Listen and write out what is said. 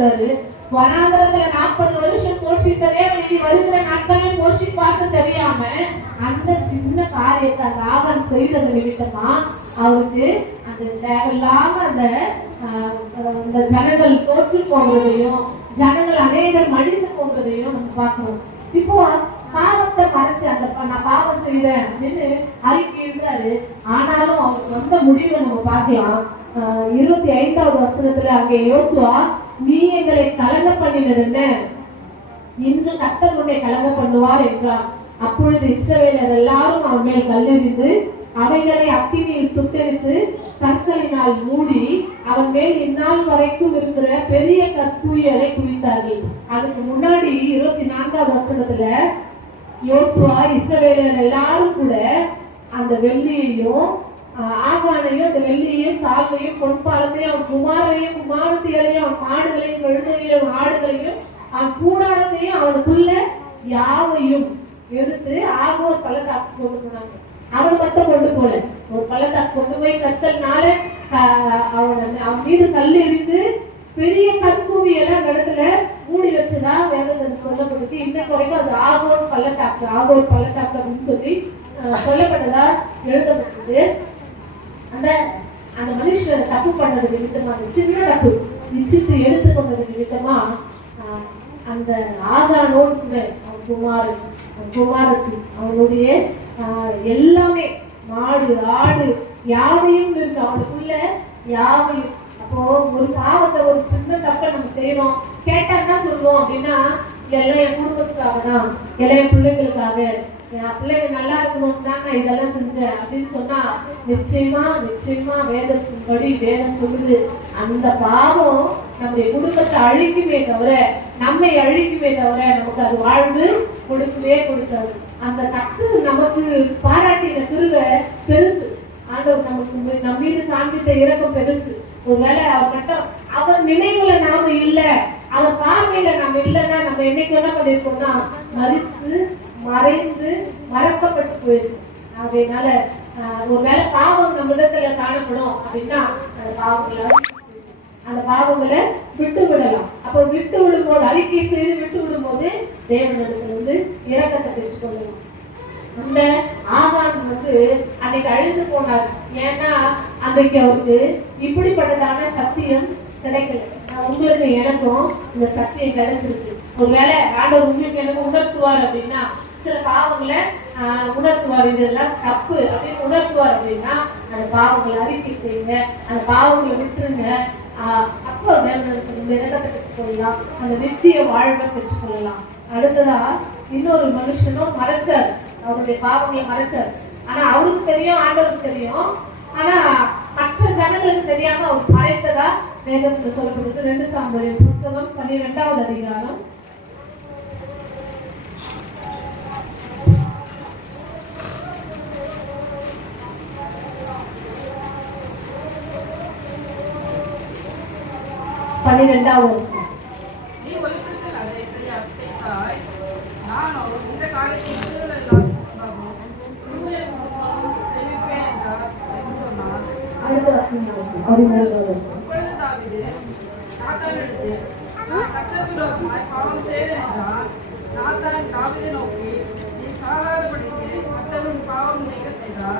சொல்றாரு, வனாந்தரத்துல 40 வருஷம் போஷித்ததே இனி வருகிற நாட்களில் போஷிப்பார்த்து தெரியாம அந்த சின்ன காரியத்தை அந்த ஆகான் செய்தது நிமித்தமா அவருக்கு அந்த தேவையில்லாம அந்த ஜனங்கள் தோற்று போகிறதையும் ஜனங்கள் அநேகர் மடிந்து போகிறதையும் நம்ம பார்க்கணும். இப்போ பாவத்தை மறைச்சு நான் பாவம் செய்வேன் அப்படின்னு அறிக்கை இருந்தாரு. ஆனாலும் அவருக்கு வந்த முடிவை நம்ம பார்க்கலாம். 25வது வசனத்துல அங்கே யோசுவா, நீ எங்களை கலங்க பண்ணினது என்ன, இன்று கர்த்தர் உன்னை கலங்க பண்ணுவார் என்றார். அப்பொழுது இஸ்ரவேலர் எல்லாரும் அவன் மேல் கல்லெறிந்து அவைகளை அக்கினியில் சுட்டெரித்து கற்களினால் மூடி அவன் மேல் இந்நாள் வரைக்கும் இருக்கிற பெரிய கற்குயலை குவித்தார்கள். அதுக்கு முன்னாடி 24வது வசனத்துல யோசுவா இஸ்ரவேலர் எல்லாரும் கூட அந்த வெள்ளியையும் ஆகானையும் அந்த வெள்ளியையும் சால்வையும் பொன்பாலத்தையும் அவன் குமாரையும் குமாரத்தியலையும் அவன் மாடுகளையும் கழுதையும் ஆடுகளையும் அவன் கூடாரத்தையும் அவனுக்குள்ள யாவையும் எடுத்து ஆகோர் பள்ளத்தாக்கு கொண்டு போனாங்க. அவன் மட்டும் கொண்டு போல, ஒரு பள்ளத்தாக்கு கொண்டு போய் கற்கள்னால அவன் மீது கல் எறிந்து பெரிய கற்கூவியெல்லாம் அந்த இடத்துல மூடி வச்சதா வேதத்தில் சொல்லப்படுது. இன்னைக்கு வரைக்கும் அது ஆகோர் பள்ளத்தாக்கு அப்படின்னு சொல்லி சொல்லப்பட்டதா எழுதப்பட்டது. அந்த மனுஷன் தப்பு பண்ணது நிமித்தமா, சின்ன தப்பு நிச்சயத்தை எடுத்துக்கொண்டது நிமித்தமா அந்த ஆகானோடு கூட குமாரத்து அவனுடைய எல்லாமே மாடு ஆடு யாவையும் இருக்கு அவனுக்குள்ள யாவையும். அப்போ ஒரு பாவத்தை ஒரு சின்ன தப்பை நம்ம செய்யறோம், கேட்டா என்ன சொல்லுவோம் அப்படின்னா, எல்லாம் என் குடும்பத்துக்காக தான், எல்லாம் என் பிள்ளைங்களுக்காக, என் பிள்ளைங்க நல்லா இருக்கணும்னு தான் நான் இதெல்லாம் செஞ்சேன் அப்படின்னு சொன்னா நிச்சயமா வேதத்தின்படி வேதம் சொல்லுது அந்த பாவம் நம்முடைய குடும்பத்தை அழிக்குமே தவிர நம்மை அழிக்குமே தவிர நமக்கு அது வாழ்வு கொடுக்கவே கொடுக்காது. அந்த தப்பு நமக்கு பாராட்டின கிருபை பெருசு. ஆண்டவர் நமக்கு நம்ம மீது காண்பித்த இரக்கம் பெருசு. ஒருவேளை அவர் நினைவுல நாம இல்ல, அவர் பார்வையில நம்ம இல்லைன்னா நம்ம என்னைக்கு என்ன பண்ணிருக்கோம்னா மறித்து மறைந்து மறக்கப்பட்டு போயிருக்கும். அதனால ஒருவேளை பாவம் நம்ம இடத்துல காணப்படும் அப்படின்னா அந்த பாவங்களை விட்டு விடலாம். அப்போ விட்டு விடும்போது அறிக்கை செய்து விட்டு விடும்போது தேவனிடத்துல இரக்கத்தை பெற்றுக்கொள்ளலாம். அந்த ஆகான் அன்னைக்கு அழிந்து போனார். ஏன்னா அன்றைக்கு அவருக்கு இப்படிப்பட்டதான சத்தியம் கிடைக்கல. உங்களுக்கு எனக்கும் இந்த சத்தியம் கிடைச்சிருக்கு. ஒருவேளை ஆண்டவர் உங்களுக்கு எனக்கு உணர்த்துவார் அப்படின்னா, சில பாவங்களை உணர்த்துவார், இதெல்லாம் தப்பு அப்படின்னு உணர்த்துவார் அப்படின்னா அந்த பாவங்களை அறிக்கை செய்யுங்க, அந்த பாவங்களை விட்டுருங்க. அப்போ இரக்கத்தை பெற்றுக்கொள்ளலாம், அந்த நித்திய வாழ்வை பெற்றுக்கொள்ளலாம். அடுத்ததா இன்னொரு மனுஷனும் மறைச்சார், அவருடைய பாவங்களை மறைச்சார். ஆனா அவருக்கு தெரியும், ஆண்டவருக்கு தெரியும். ஆனா மற்ற ஜனங்களுக்கு தெரியாம அவர் மறைத்ததா வேதத்துல சொல்லப்படுது. 2 சாமுவேல் புத்தகம் 12வது அதிகாரம் 12வது. நீ ஒளிப்பிடித்தல் அதை செய்தாய், நானோ இந்த காலத்தில் சேமிப்பேன் என்றார் என்று சொன்னார். அப்பொழுது தாவீது நாத்தானிடத்தில், நான் கர்த்தருக்கு பாவம் செய்தேன் என்றார். நாத்தான் தாவீதை நோக்கி, நீ சாகாதபடிக்கு கர்த்தர் பாவம் நீங்க செய்தார்.